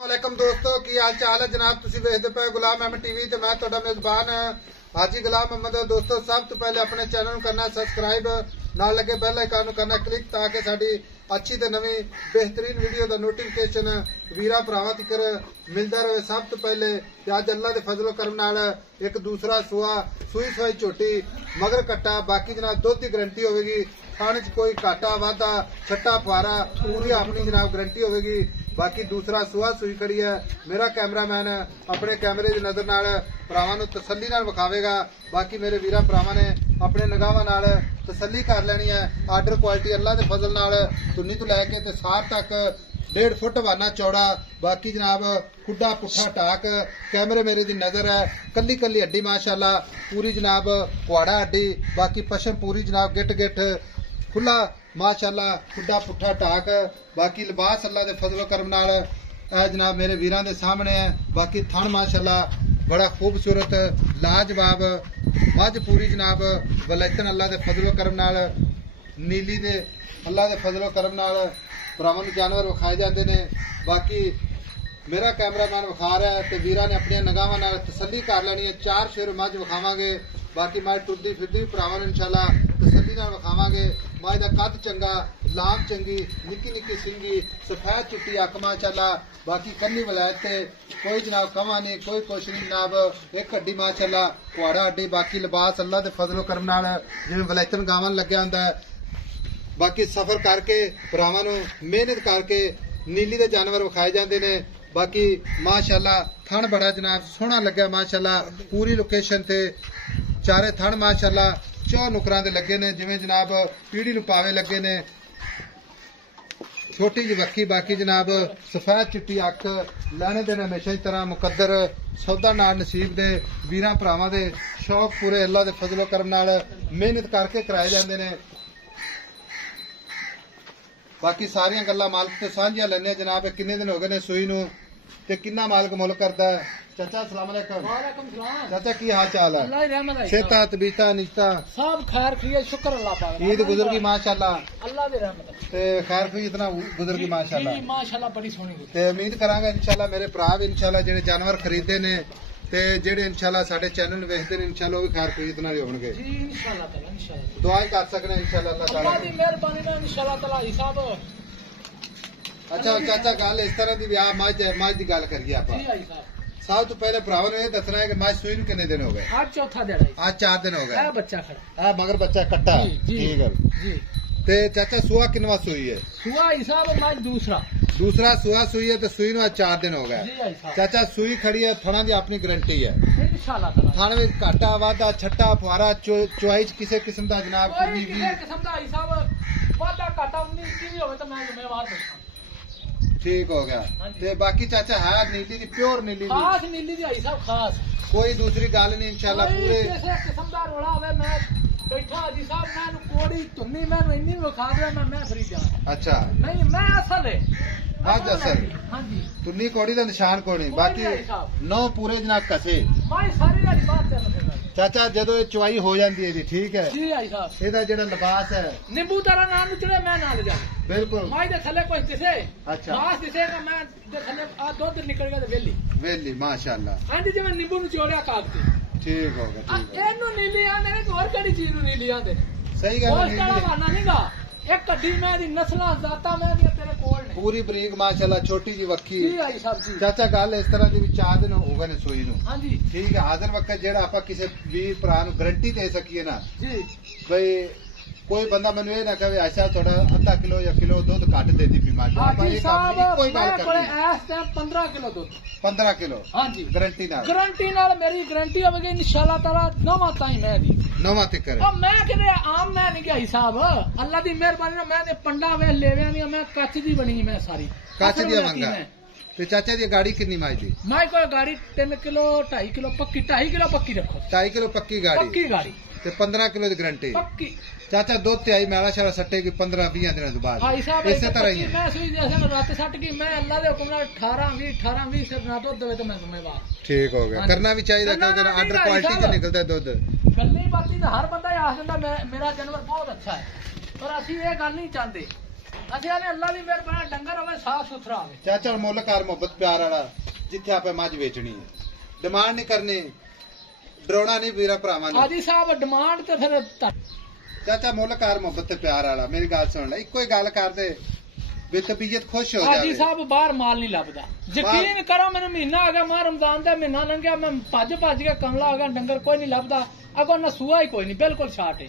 वालेकुम दोस्तों की हाल चाल है जनाब तुसी वेखदे पे गुलाम अहमद टीवी ते मैं तुहाडा मेजबान हाजी गुलाम अहमद। दोस्तों सब तो पहले अपने चैनल नूं करना सब्सक्राइब नाल लगे बेल आइकन नूं करना क्लिक ताकि साडी अच्छी ते नवी बेहतरीन वीडियो दा नोटिफिकेशन वीरा भरावां तक मिलदा रहे। सब तो पहले अज अल्लाह दे फजलो करम नाल एक दूसरा सुआ सूई सुई झोटी मगर कट्टा बाकी जनाब दुध की गारंटी होगी। खाने च कोई घाटा वाधा छट्टा फुआरा पूरी अपनी जनाब गारंटी होगी। बाकी दूसरा सुहा सूई खड़ी है। मेरा कैमरामैन अपने कैमरे की नजर नाल भरावां नूं तसल्ली नाल विखावेगा। बाकी मेरे वीरा भरावां ने अपने निगाहां नाल तसल्ली कर लेनी है। आर्डर क्वालिटी अल्लाह के फजल नाल तुन्नी तो लैके ते सार तक 1.5 फुट वाना चौड़ा। बाकी जनाब खुड्डा पुट्ठा टाक कैमरे मेरे दी नजर है। कली कली हड्डी माशाअल्लाह पूरी जनाब कुआड़ा हड्डी। बाकी पशम पूरी जनाब गिट गिट खुला माशाअल्लाह खुड्डा पुट्ठा टाक। बाकी लिबास अल्लाह के फजलो करम नाल जनाब मेरे वीरां दे सामने है। बाकी थन माशाअल्लाह बड़ा खूबसूरत लाजवाब मझ पूरी जनाब वलैतन अल्लाह के फजलो करम नाल नीली दे अल्लाह के फजलो करम नाल भरावां नूं जानवर विखाए जाते हैं। बाकी मेरा कैमरामैन विखा रहा है तो वीरां ने अपनी निगाहां नाल तसल्ली कर लैनी है। 4 शेर मझ विखावांगे। बाकी मझ टुरदी फिरदी भरावां नूं इंशाअल्लाह तसल्ली नाल विखावांगे। मझ दा कद चंगा लाम चंगी निक्की निक्की सिंगी सफेद चिट्टी अख माशाअल्लाह। बाकी कन्नी वलैत कोई जनाब कमा नहीं कोई कुछ नहीं जनाब एक हड्डी माशाअल्लाह कुआड़ा हड्डी। बाकी लिबास अल्लाह के फजलो करम नाल जिवें वलैतन गावां लग्या हुंदा है। बाकी सफर करके भरावां नूं मेहनत करके नीली दे जानवर विखाए जाते हैं। बाकी माशाअल्लाह थन बड़ा जनाब सोहना लग्या माशाअल्लाह पूरी लोकेशन ते चारे थन माशाअल्लाह 4 नुकरां दे लगे ने जिवें जनाब पीढ़ी नूं पावे लगे ने। छोटी जी वक्की बाकी जनाब सफेद चिट्टी अख लैने देने हमेशा इस तरह मुकद्दर सौदा नाल नसीब दे वीरां भरावां दे शौक पूरे अल्लाह दे फजलो करम नाल मेहनत करके कराए जाते हैं। बाकी सारियां गल्लां मालक तो सांझियां लैने जनाब किन्ने दिन हो गए ने सूई नूं ते किन्ना मालक मुल करदा है। चाचा अस्सलाम वालेकुम। वालेकुम सलाम। चाचा की हाल चाल है? अल्लाह की रहमत है। सेहता तबीयता निश्ता सब खैर खैरियत शुक्र अल्लाह पाक। ईद गुजरगी माशाअल्लाह अल्लाह की रहमत है ते खैर खैरियत इतना गुजरगी माशाअल्लाह। जी माशाअल्लाह बड़ी सोहनी गुजरी। ते उम्मीद करांगा इंशाअल्लाह मेरे भरा भी इंशाअल्लाह जेडे जानवर खरीदे ने ते जेडे इंशाअल्लाह साडे चैनल वेखदे ने इंशाअल्लाह वो भी खैर खैरियत नाल होणगे जी इंशाअल्लाह ताला इंशाअल्लाह दुआ ही कर सकने इंशाअल्लाह अल्लाह ताला अल्लाह दी मेहरबानी नाल इंशाअल्लाह ताला हिसाब। अच्छा चाचा गल इस तरह की भी आप मझ की गल करिए आप जी आई साहब सब तो पहले भरावां ने दसना है कि मझ सूई नूं किन्ने दिन हो गए? आज चौथा दिन है। आज 4 दिन हो गए। है बच्चा खड़ा मगर बच्चा कट्टा जी ठीक है जी। ते चाचा सुआ किनवा सूई है? सुआ हिसाब आज दूसरा सुआ सूई है तो सूई नूं आज 4 दिन हो गए। जी आई साहब चाचा सूई खड़ी है थोड़ा दी अपनी गारंटी है इंशाअल्लाह ताला। थाने में घाटा वाधा छट्टा फुआरा चुआई किसी किस्म का जनाब कोई किसी किस्म का हिसाब वादा घाटा 19 की भी होवे तो मैं जिम्मेवार बैठा ठीक हो गया। ते बाकी चाचा है नीली दी प्योर नीली दी खास नीली दी आई साहब खास कोई दूसरी गल नहीं इंशाअल्लाह पूरे किसी किस्म का रोड़ा होवे मैं बैठा हाजी साहब मैं कोड़ी तुन्नी मैं इन्नी विखा दे मैं फ्री जा। अच्छा नहीं मैं असल है आज असल हां जी तुन्नी कोड़ी दा निशान कोई नहीं। बाकी 9 पूरे जनाब कसे भाई सारी वाली बात चल चाचा जदों ये चुआई हो जाती है जी ठीक है जी आई साहब ਇਹਦਾ ਜਿਹੜਾ ਲਿਬਾਸ ਹੈ नींबू तारा नाम निकले मैं नाल जा बिल्कुल माई दे थले कोई दिसे अच्छा बास दिसेगा मैं दे थले आ दूध निकल गया वेली वेली माशाअल्लाह हां जी जिवें नींबू नु चोड़िया कागती ठीक हो गया ठीक है। ਇਹਨੂੰ ਨੀਲੀ ਆਂਦੇ ਨੇ ਹੋਰ ਕਿਹੜੀ ਚੀਜ਼ ਨੂੰ ਨੀਲੀ ਆਂਦੇ सही गल ਉਸ ਤਰ੍ਹਾਂ ਬਹਾਨਾ ਨਹੀਂਗਾ। ਇੱਕ ਕੱਢੀ ਮੈਂ ਦੀ ਨਸਲਾਂ ਜ਼ਾਤਾਂ ਮੈਂ ਦੀਆਂ ਤੇਰੇ ਕੋਲ ਨੇ पूरी बरीक माशाअल्लाह छोटी जी वक्की ਜੀ ਆਈ ਸਾਹਿਬ ਜੀ। ਚਾਚਾ ਗੱਲ ਇਸ ਤਰ੍ਹਾਂ ਦੀ ਵੀ 4 दिन ਹੋ ਗਏ ਨੇ ਸੂਈ ਨੂੰ हाँ जी ਠੀਕ ਹੈ। ਹਾਜ਼ਰ ਵਕਤ ਜਿਹੜਾ ਆਪਾਂ ਕਿਸੇ ਵੀਰ ਭਰਾ ਨੂੰ ਗਾਰੰਟੀ ਦੇ ਸਕੀਏ ਨਾ जी ਬਈ ਕੋਈ ਬੰਦਾ ਮੈਨੂੰ ਇਹ ਨਾ ਕਹੇ ਐਸਾ ਥੋੜਾ ਅੱਧਾ ਕਿਲੋ ਜਾਂ ਕਿਲੋ ਦੁੱਧ ਘੱਟ ਦੇ ਦੀ ਬਿਮਾਰੀ ਆਪਾਂ हाजी ਇਹ ਕੰਮ साहब ਨਹੀਂ ਕੋਈ ਗੱਲ मेरे कोले ਕਰਨੀ इस टाइम 15 किलो दूध 15 किलो हाँ जी गारंटी ना गारंटी नाल मेरी गारंटी होगी इंशाल्लाह ताला नवा ताई मैं दी नवा तिकर और मैं किते आम मैं नहीं गई साहब अल्लाह दी मेहरबानी नाल मैं ते पंडा वे लेवियां दी मैं कच्च दी बनी मैं सारी कच्च दी मंगा ते चाचा दी गाड़ी कितनी माई दी? मैं कोई गाड़ी 3 किलो 2.5 किलो पक्की 2.5 किलो पक्की रखो 2.5 किलो पक्की गाड़ी ते 15 किलो दी गारंटी पक्की। चाचा दुध ते आई मैला शाला सट्टे की 15-20 दिनों के बाद इसे तरह ही है। मैं सुई जैसे रात सट की मैं अल्लाह दे हुक्म नाल 18-20 से ना दूध देवे तो मैं जिम्मेवार ठीक हो गया। करना भी चाहिए क्योंकि आर्डर क्वालिटी से निकलता है दूध गल्ली बाती तो हर बंदा आख दिंदा मेरा जानवर बहुत अच्छा है पर असि ये गल नहीं चाहते ਅਸੀਂ ਆਨੇ ਅੱਲਾ ਦੀ ਮਿਹਰਬਾਨੀ ਡੰਗਰ ਹੋਵੇ ਸਾਫ ਸੁਥਰਾ ਹੋਵੇ। ਚਾਚਾ ਮੁੱਲ ਕਰ ਮੁਹੱਬਤ ਪਿਆਰ ਵਾਲਾ ਜਿੱਥੇ ਆਪੇ ਮੱਝ ਵੇਚਣੀ ਹੈ, ਡਿਮਾਂਡ ਨਹੀਂ ਕਰਨੀ, ਡਰਾਉਣਾ ਨਹੀਂ ਵੀਰਾ ਭਰਾਵਾਂ ਨੂੰ। ਹਾਜੀ ਸਾਹਿਬ ਡਿਮਾਂਡ ਤੇ ਫਿਰ ਚਾਚਾ ਮੁੱਲ ਕਰ ਮੁਹੱਬਤ ਤੇ ਪਿਆਰ ਵਾਲਾ, ਮੇਰੀ ਗੱਲ ਸੁਣ ਲੈ, ਇੱਕੋ ਹੀ ਗੱਲ ਕਰਦੇ ਵੀ ਤਬੀਅਤ ਖੁਸ਼ ਹੋ ਜਾਵੇ। ਹਾਜੀ ਸਾਹਿਬ ਬਾਹਰ ਮਾਲ ਨਹੀਂ ਲੱਭਦਾ, ਯਕੀਨ ਕਰੋ ਮੈਨੂੰ ਮਹੀਨਾ ਆ ਗਿਆ, ਮੈਂ ਰਮਜ਼ਾਨ ਦਾ ਮਹੀਨਾ ਲੰਘਿਆ, ਮੈਂ ਭੱਜ ਕੇ ਕਮਲਾ ਹੋ ਗਿਆ, ਡੰਗਰ ਕੋਈ ਨਹੀਂ ਲੱਭਦਾ, ਅਗੋਂ ਨਸੂਆ ਹੀ ਕੋਈ ਨਹੀਂ, ਬਿਲਕੁਲ ਛਾਟ ਹੈ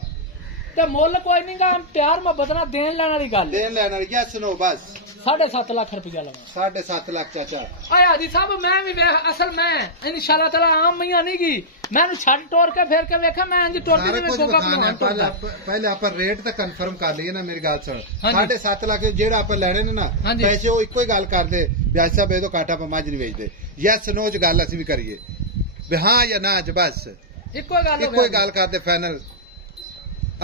ਤੇ ਮੁੱਲ ਕੋਈ ਨਹੀਂ ਗਾ, ਪਿਆਰ ਮੁਹੱਬਤ ਨਾਲ ਦੇਣ ਲੈਣ ਵਾਲੀ ਗੱਲ, ਦੇਣ ਲੈਣ ਵਾਲੀ। ਯੈਸ ਨੋ ਬਸ 7.5 ਲੱਖ ਰੁਪਇਆ ਲਵਾਂ। 7.5 ਲੱਖ ਚਾਚਾ। ਆਏ ਹਾਜੀ ਸਾਹਿਬ ਮੈਂ ਵੀ ਵੇਖ, ਅਸਲ ਮੈਂ ਇਨਸ਼ਾਅੱਲਾ ਤਾਲਾ ਆਮ ਮਈਆਂ ਨਹੀਂ ਗਈ, ਮੈਨੂੰ ਛੱਡ ਟੋਰ ਕੇ ਫੇਰ ਕੇ ਵੇਖਿਆ, ਮੈਂ ਇੰਜ ਟੋਰਦੀ ਜਿਵੇਂ ਕੋਕਾ ਬਣਾਉਣਾ। ਪਹਿਲੇ ਆਪਾਂ ਰੇਟ ਤਾਂ ਕਨਫਰਮ ਕਰ ਲਈਏ ਨਾ, ਮੇਰੀ ਗੱਲ ਸੁਣ। 7.5 ਲੱਖ ਜਿਹੜਾ ਆਪਾਂ ਲੈਣੇ ਨੇ ਨਾ ਪੈਸੇ, ਉਹ ਇੱਕੋ ਹੀ ਗੱਲ ਕਰਦੇ ਵਿਆਜ ਸਾਹਿਬ ਇਹ ਤੋਂ ਘਾਟਾ ਆਪਾਂ ਮੱਝ ਨਹੀਂ ਵੇਚਦੇ। ਯੈਸ ਨੋ ਚ ਗੱਲ ਅਸੀਂ ਵੀ ਕਰੀਏ ਵੀ ਹਾਂ ਜਾਂ ਨਾ ਚ, ਬਸ ਇੱਕੋ ਹੀ ਗੱਲ ਕਰਦੇ ਫਾਈਨਲ।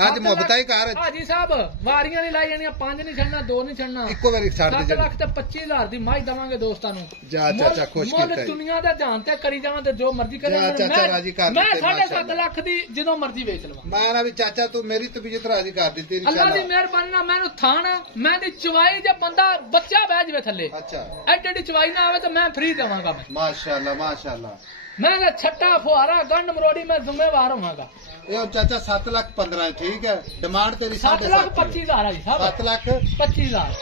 ਅੱਜ ਮੁਹੱਬਤਾਂ ਹੀ ਕਰ ਹਾਜੀ ਸਾਹਿਬ ਵਾਰੀਆਂ ਨਹੀਂ ਲਾਈ ਜਾਣੀਆਂ, 5 ਨਹੀਂ ਛੱਡਣਾ, 2 ਨਹੀਂ ਛੱਡਣਾ, ਇੱਕੋ ਵਾਰੀ ਛੱਡ ਦੇ। 7 ਲੱਖ ਤੇ 25,000 ਦੀ ਮੱਝ ਦਵਾਂਗੇ ਦੋਸਤਾਂ ਨੂੰ। ਜਾ ਚਾਚਾ ਖੁਸ਼ ਕੀਤਾ ਮੁੱਲ ਦੁਨੀਆ ਦਾ ਧਿਆਨ ਤੇ ਕਰੀ ਜਾਵਾਂ ਤੇ ਜੋ ਮਰਜ਼ੀ ਕਰੇ, ਚਾਚਾ ਰਾਜੀ ਕਰ ਮੈਂ 7.5 ਲੱਖ ਦੀ ਜਦੋਂ ਮਰਜ਼ੀ ਵੇਚ ਲਵਾਂ। ਮੈਂ ਨਾ ਵੀ ਚਾਚਾ ਤੂੰ ਮੇਰੀ ਤਬੀਅਤ ਰਾਜੀ ਕਰ ਦਿੱਤੀ ਅੱਲਾ ਦੀ ਮਿਹਰਬਾਨੀ ਨਾਲ। ਮੈਨੂੰ ਥਾਣ ਮੈਂ ਦੀ ਚਵਾਈ ਜੇ ਬੰਦਾ ਬੱਚਾ ਬਹਿ ਜਾਵੇ ਥੱਲੇ, ਅੱਛਾ ਐਡੀ ਚਵਾਈ ਨਾ ਆਵੇ ਤਾਂ ਮੈਂ ਫ੍ਰੀ ਦੇਵਾਂਗਾ। ਮੈਂ ਮਾਸ਼ਾਅੱਲਾ ਮਾਸ਼ਾਅੱਲਾ, ਮੈਂ ਤਾਂ ਛੱਟਾ ਫੁਹਾਰਾ ਗੰਢ ਮਰੋੜੀ ਮੈਂ ਜ਼ਿੰਮੇਵਾਰ ਹੋਵਾਂਗਾ। ਇਹ ਚਾਚਾ 7,15,000 ਠੀਕ ਹੈ, ਡਿਮਾਂਡ ਤੇਰੀ 7,25,000 ਜੀ ਸਾਹਿਬ। 7,25,000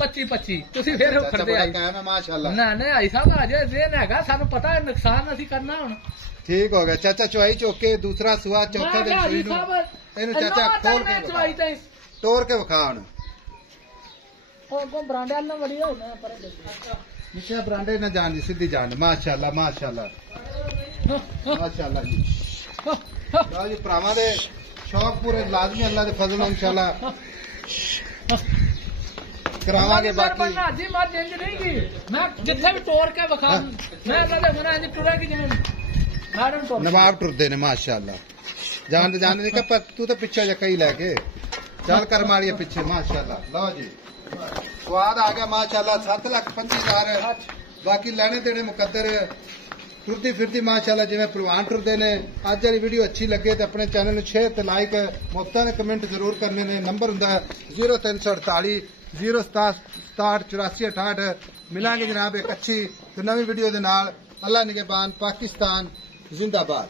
25 ਤੁਸੀਂ ਫੇਰ ਖੜਦੇ ਆਈ ਕਾਇਮ ਹੈ ਮਾਸ਼ਾਅੱਲਾ। ਨਾ ਆਈ ਸਾਹਿਬ ਅਜੇ ਜ਼ੇਨ ਹੈਗਾ, ਸਾਨੂੰ ਪਤਾ ਹੈ ਨੁਕਸਾਨ ਅਸੀਂ ਕਰਨਾ ਹੁਣ। ਠੀਕ ਹੋ ਗਿਆ ਚਾਚਾ, ਚੁਆਈ ਚੋਕੇ ਦੂਸਰਾ ਸੁਆ ਚੌਥੇ ਦਿਨ ਸੂਈ ਨੂੰ ਇਹਨੂੰ ਚਾਚਾ ਖੋਲ ਕੇ ਚੁਆਈ ਤੇ ਤੋੜ ਕੇ ਵਿਖਾ ਹੁਣ। ਉਹ ਕੋ ਬਰਾਂਡੇ ਨਾਲ ਵੜੀ ਹੋ ਨਾ ਪਰੇ ਨਿੱਕੇ ਬਰਾਂਡੇ ਨਾ ਜਾਣ ਦੀ ਸਿੱਧੀ ਜਾਣ। ਮਾਸ਼ਾਅੱਲਾ ਮਾਸ਼ਾਅੱਲਾ ਮਾਸ਼ਾਅੱਲਾ ਜੀ। ਲਓ ਜੀ ਭਰਾਵਾਂ ਦੇ ਸ਼ੌਕ ਪੂਰੇ ਲਾਜ਼ਮੀ ਅੱਲਾ ਦੇ ਫਜ਼ਲ ਨਾਲ ਇਨਸ਼ਾਅੱਲਾ ਕਰਾਵਾਂਗੇ। ਬਾਕੀ ਜੀ ਮੱਝ ਇੰਜ ਨਹੀਂ ਗਈ, ਮੈਂ ਜਿੱਥੇ ਵੀ ਤੋੜ ਕੇ ਵਿਖਾ, ਮੈਂ ਕਦੇ ਮਨਾ ਇੰਜ ਟੁਰੇਗੀ ਜਿਵੇਂ ਮੈਡਮ ਟੁਰ ਨਵਾਬ ਟੁਰਦੇ ਨੇ ਮਾਸ਼ਾਅੱਲਾ। ਜਾਣ ਨਹੀਂ ਕਿ ਤੂੰ ਤਾਂ ਪਿੱਛੇ ਜੱਕਾ ਹੀ ਲੈ ਕੇ ਚੱਲ ਕਰ ਮਾਰੀਏ ਪਿੱਛੇ ਮਾਸ਼ਾਅੱਲਾ। ਲਓ ਜੀ ਸਵਾਦ ਆ ਗਿਆ ਮਾਸ਼ਾਅੱਲਾ। 7,25,000 ਬਾਕੀ ਲੈਣੇ ਦੇਣੇ ਮੁਕੱਦਰ ਟੁਰਦੀ ਫਿਰਦੀ ਮਾਸ਼ਾਅੱਲਾ ਜਿਵੇਂ ਪਹਿਲਵਾਨ ਟੁਰਦੇ ਨੇ। ਅੱਜ ਵਾਲੀ ਵੀਡੀਓ ਅੱਛੀ ਲੱਗੇ ਤੇ ਆਪਣੇ ਚੈਨਲ ਨੂੰ ਸ਼ੇਅਰ ਤੇ ਲਾਈਕ ਮੁਫਤਾਂ ਦੇ ਕਮੈਂਟ ਜ਼ਰੂਰ ਕਰਨੇ ਨੇ। ਨੰਬਰ ਹੁੰਦਾ 0348 067 84 68। ਮਿਲਾਂਗੇ ਜਨਾਬ ਇੱਕ ਅੱਛੀ ਤੇ ਨਵੀਂ ਵੀਡੀਓ ਦੇ ਨਾਲ। ਅੱਲਾ ਨਿਗਹਿਬਾਨ। ਪਾਕਿਸਤਾਨ ਜ਼ਿੰਦਾਬਾਦ।